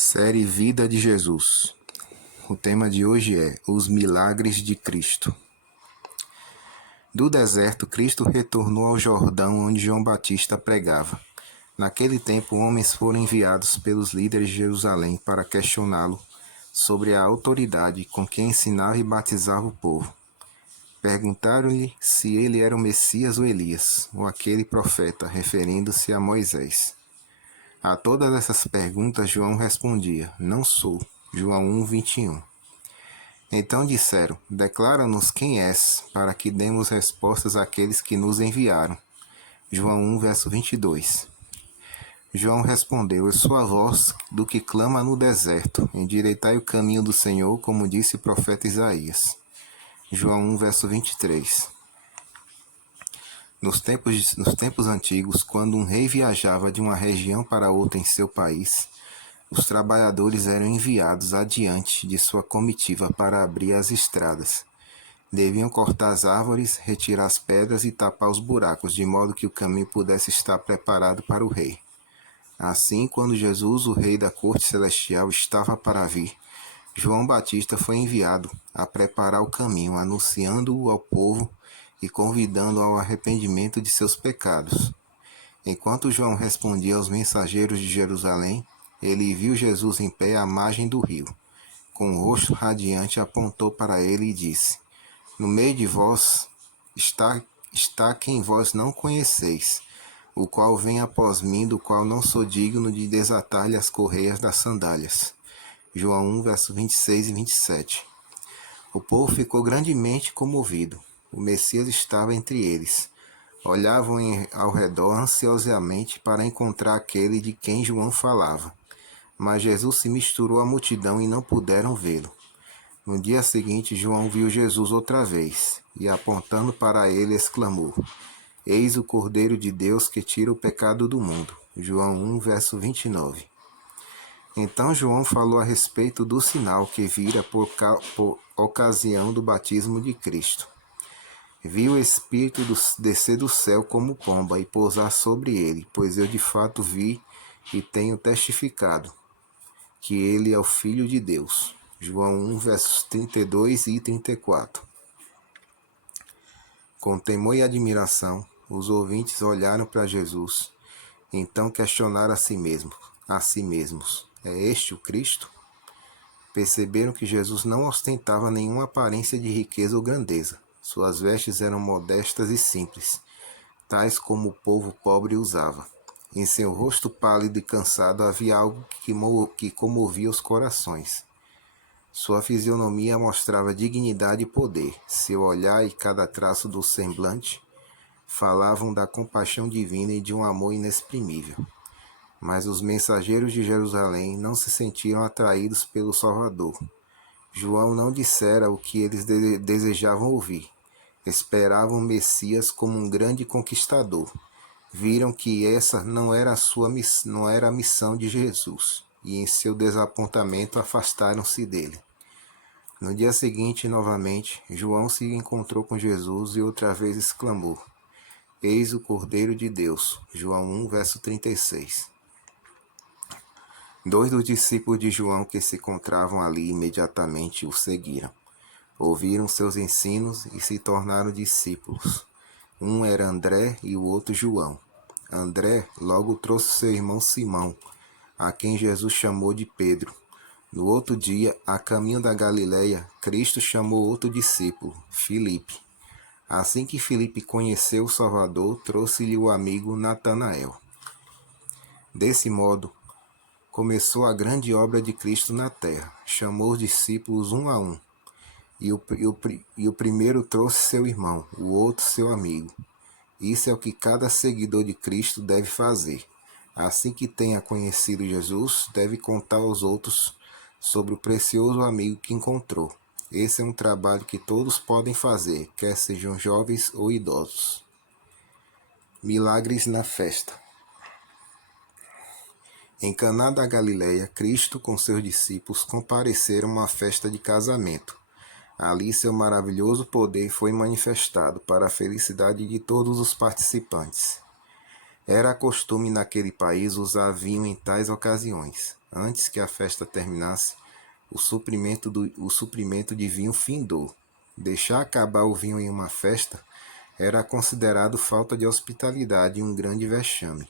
Série Vida de Jesus. O tema de hoje é Os Milagres de Cristo. Do deserto, Cristo retornou ao Jordão onde João Batista pregava. Naquele tempo, homens foram enviados pelos líderes de Jerusalém para questioná-lo sobre a autoridade com que ensinava e batizava o povo. Perguntaram-lhe se ele era o Messias ou Elias, ou aquele profeta, referindo-se a Moisés. A todas essas perguntas João respondia, não sou. João 1:21. Então disseram, declara-nos quem és, para que demos respostas àqueles que nos enviaram. João 1:22. João respondeu, eu sou a voz do que clama no deserto, endireitai o caminho do Senhor, como disse o profeta Isaías. João 1:23. Nos tempos antigos, quando um rei viajava de uma região para outra em seu país, os trabalhadores eram enviados adiante de sua comitiva para abrir as estradas. Deviam cortar as árvores, retirar as pedras e tapar os buracos, de modo que o caminho pudesse estar preparado para o rei. Assim, quando Jesus, o rei da corte celestial, estava para vir, João Batista foi enviado a preparar o caminho, anunciando-o ao povo e convidando ao arrependimento de seus pecados. Enquanto João respondia aos mensageiros de Jerusalém, ele viu Jesus em pé à margem do rio. Com o rosto radiante, apontou para ele e disse, no meio de vós está quem vós não conheceis, o qual vem após mim, do qual não sou digno de desatar-lhe as correias das sandálias. João 1:26 e 27. O povo ficou grandemente comovido. O Messias estava entre eles. Olhavam ao redor ansiosamente para encontrar aquele de quem João falava. Mas Jesus se misturou à multidão e não puderam vê-lo. No dia seguinte, João viu Jesus outra vez, e apontando para ele, exclamou, eis o Cordeiro de Deus que tira o pecado do mundo. João 1:29. Então João falou a respeito do sinal que vira por ocasião do batismo de Cristo. Vi o Espírito descer do céu como pomba e pousar sobre ele, pois eu de fato vi e tenho testificado que ele é o Filho de Deus. João 1:32 e 34. Com temor e admiração, os ouvintes olharam para Jesus, então questionaram a si mesmos, é este o Cristo? Perceberam que Jesus não ostentava nenhuma aparência de riqueza ou grandeza. Suas vestes eram modestas e simples, tais como o povo pobre usava. Em seu rosto pálido e cansado havia algo que comovia os corações. Sua fisionomia mostrava dignidade e poder. Seu olhar e cada traço do semblante falavam da compaixão divina e de um amor inexprimível. Mas os mensageiros de Jerusalém não se sentiram atraídos pelo Salvador. João não dissera o que eles desejavam ouvir. Esperavam o Messias como um grande conquistador. Viram que essa não era a missão de Jesus, e em seu desapontamento afastaram-se dele. No dia seguinte, novamente, João se encontrou com Jesus e outra vez exclamou, eis o Cordeiro de Deus. João 1:36. Dois dos discípulos de João que se encontravam ali imediatamente o seguiram. Ouviram seus ensinos e se tornaram discípulos. Um era André e o outro João. André logo trouxe seu irmão Simão, a quem Jesus chamou de Pedro. No outro dia, a caminho da Galileia, Cristo chamou outro discípulo, Filipe. Assim que Filipe conheceu o Salvador, trouxe-lhe o amigo Natanael. Desse modo, começou a grande obra de Cristo na terra. Chamou os discípulos um a um. E o primeiro trouxe seu irmão, o outro seu amigo. Isso é o que cada seguidor de Cristo deve fazer. Assim que tenha conhecido Jesus, deve contar aos outros sobre o precioso amigo que encontrou. Esse é um trabalho que todos podem fazer, quer sejam jovens ou idosos. Milagres na festa. Em Caná da Galileia, Cristo com seus discípulos compareceram a uma festa de casamento. Ali seu maravilhoso poder foi manifestado para a felicidade de todos os participantes. Era costume naquele país usar vinho em tais ocasiões. Antes que a festa terminasse, o suprimento de vinho findou. Deixar acabar o vinho em uma festa era considerado falta de hospitalidade e um grande vexame.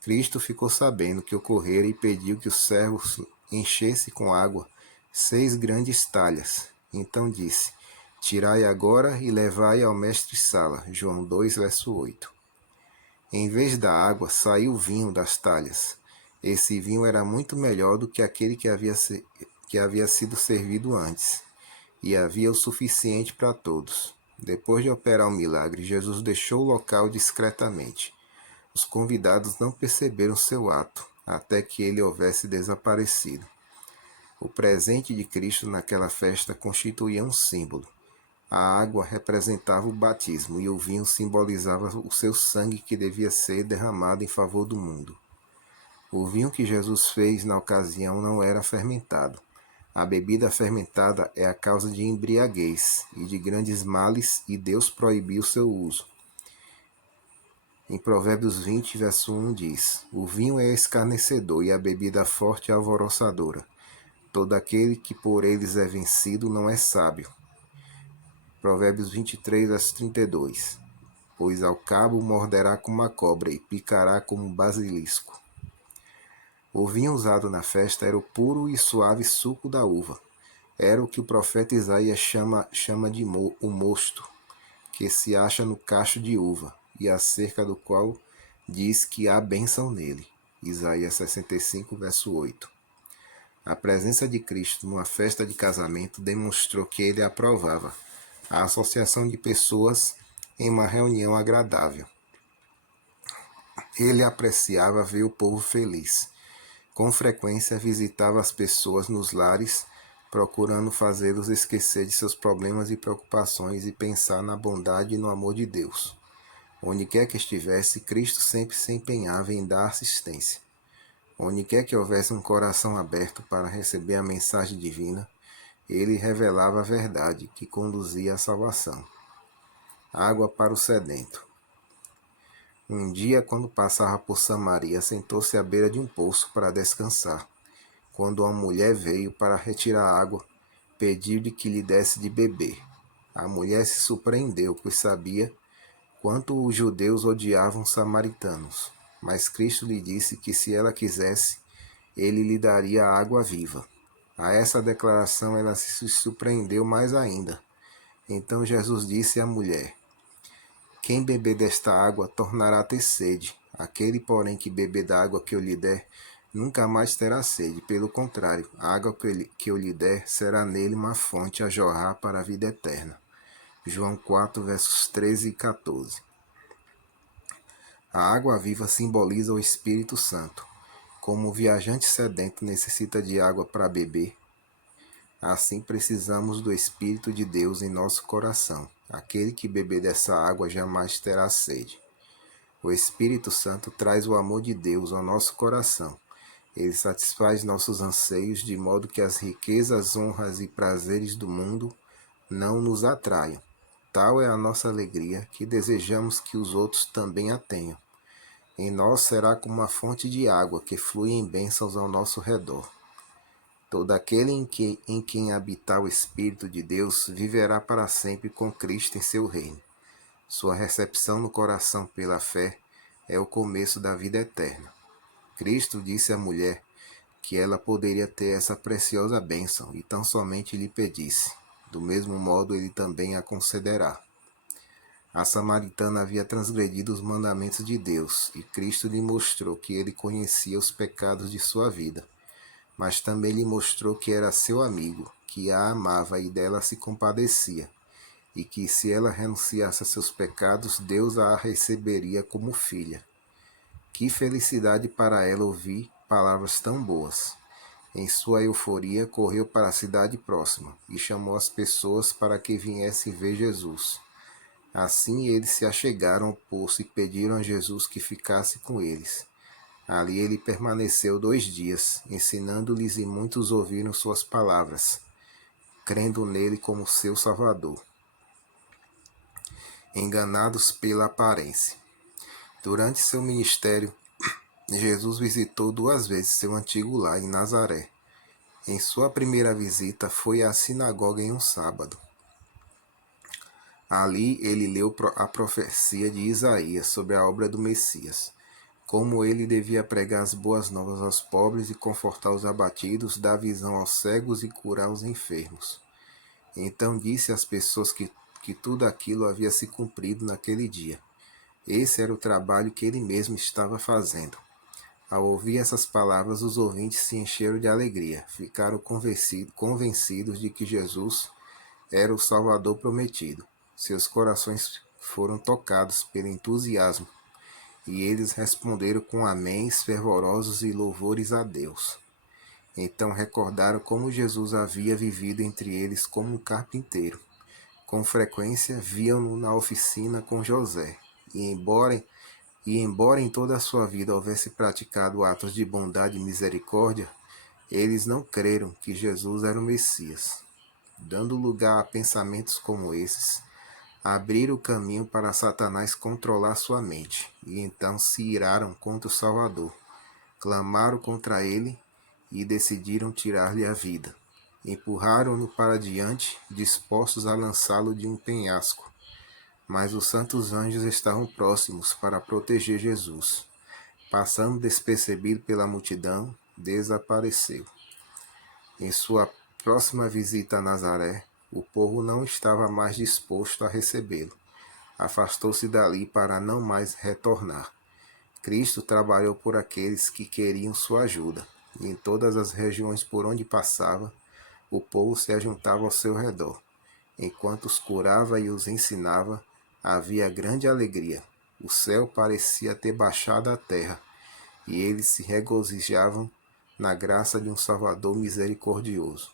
Cristo ficou sabendo que ocorrera e pediu que os servos enchessem com água 6 grandes talhas. Então disse: Tirai agora e levai ao mestre-sala. João 2, verso 8. Em vez da água, saiu vinho das talhas. Esse vinho era muito melhor do que aquele que havia sido servido antes, e havia o suficiente para todos. Depois de operar o milagre, Jesus deixou o local discretamente. Os convidados não perceberam seu ato, até que ele houvesse desaparecido. O presente de Cristo naquela festa constituía um símbolo. A água representava o batismo e o vinho simbolizava o seu sangue que devia ser derramado em favor do mundo. O vinho que Jesus fez na ocasião não era fermentado. A bebida fermentada é a causa de embriaguez e de grandes males, e Deus proibiu seu uso. Em Provérbios 20, verso 1 diz: O vinho é escarnecedor e a bebida forte é alvoroçadora. Todo aquele que por eles é vencido não é sábio. Provérbios 23, verso 32. Pois ao cabo morderá como a cobra e picará como um basilisco. O vinho usado na festa era o puro e suave suco da uva. Era o que o profeta Isaías chama de o mosto, que se acha no cacho de uva, e acerca do qual diz que há bênção nele. Isaías 65, verso 8. A presença de Cristo numa festa de casamento demonstrou que ele aprovava a associação de pessoas em uma reunião agradável. Ele apreciava ver o povo feliz. Com frequência visitava as pessoas nos lares, procurando fazê-los esquecer de seus problemas e preocupações e pensar na bondade e no amor de Deus. Onde quer que estivesse, Cristo sempre se empenhava em dar assistência. Onde quer que houvesse um coração aberto para receber a mensagem divina, ele revelava a verdade que conduzia à salvação. Água para o sedento. Um dia, quando passava por Samaria, sentou-se à beira de um poço para descansar. Quando uma mulher veio para retirar água, pediu-lhe que lhe desse de beber. A mulher se surpreendeu, pois sabia quanto os judeus odiavam os samaritanos. Mas Cristo lhe disse que se ela quisesse, ele lhe daria a água viva. A essa declaração ela se surpreendeu mais ainda. Então Jesus disse à mulher: Quem beber desta água tornará a ter sede. Aquele, porém, que beber da água que eu lhe der, nunca mais terá sede. Pelo contrário, a água que eu lhe der será nele uma fonte a jorrar para a vida eterna. João 4, versos 13 e 14. A água viva simboliza o Espírito Santo. Como o viajante sedento necessita de água para beber, assim precisamos do Espírito de Deus em nosso coração. Aquele que beber dessa água jamais terá sede. O Espírito Santo traz o amor de Deus ao nosso coração. Ele satisfaz nossos anseios de modo que as riquezas, honras e prazeres do mundo não nos atraiam. Tal é a nossa alegria que desejamos que os outros também a tenham. Em nós será como uma fonte de água que flui em bênçãos ao nosso redor. Todo aquele em quem habitar o Espírito de Deus viverá para sempre com Cristo em seu reino. Sua recepção no coração pela fé é o começo da vida eterna. Cristo disse à mulher que ela poderia ter essa preciosa bênção e tão somente lhe pedisse. Do mesmo modo, ele também a concederá. A samaritana havia transgredido os mandamentos de Deus e Cristo lhe mostrou que ele conhecia os pecados de sua vida, mas também lhe mostrou que era seu amigo, que a amava e dela se compadecia, e que se ela renunciasse a seus pecados, Deus a receberia como filha. Que felicidade para ela ouvir palavras tão boas! Em sua euforia, correu para a cidade próxima e chamou as pessoas para que viessem ver Jesus. Assim eles se achegaram ao poço e pediram a Jesus que ficasse com eles. Ali ele permaneceu 2 dias, ensinando-lhes, e muitos ouviram suas palavras, crendo nele como seu Salvador. Enganados pela aparência. Durante seu ministério, Jesus visitou 2 vezes seu antigo lar em Nazaré. Em sua primeira visita foi à sinagoga em um sábado. Ali ele leu a profecia de Isaías sobre a obra do Messias, como ele devia pregar as boas novas aos pobres e confortar os abatidos, dar visão aos cegos e curar os enfermos. Então disse às pessoas que tudo aquilo havia se cumprido naquele dia. Esse era o trabalho que ele mesmo estava fazendo. Ao ouvir essas palavras, os ouvintes se encheram de alegria, ficaram convencidos de que Jesus era o Salvador prometido. Seus corações foram tocados pelo entusiasmo e eles responderam com améns fervorosos e louvores a Deus. Então recordaram como Jesus havia vivido entre eles como um carpinteiro. Com frequência viam-no na oficina com José, e embora em toda a sua vida houvesse praticado atos de bondade e misericórdia, eles não creram que Jesus era o Messias. Dando lugar a pensamentos como esses, abriram o caminho para Satanás controlar sua mente, e então se iraram contra o Salvador, clamaram contra ele e decidiram tirar-lhe a vida. Empurraram-no para diante, dispostos a lançá-lo de um penhasco. Mas os santos anjos estavam próximos para proteger Jesus. Passando despercebido pela multidão, desapareceu. Em sua próxima visita a Nazaré, o povo não estava mais disposto a recebê-lo. Afastou-se dali para não mais retornar. Cristo trabalhou por aqueles que queriam sua ajuda, e em todas as regiões por onde passava, o povo se ajuntava ao seu redor. Enquanto os curava e os ensinava, havia grande alegria. O céu parecia ter baixado à terra, e eles se regozijavam na graça de um Salvador misericordioso.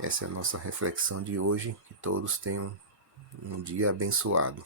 Essa é a nossa reflexão de hoje. Que todos tenham um dia abençoado.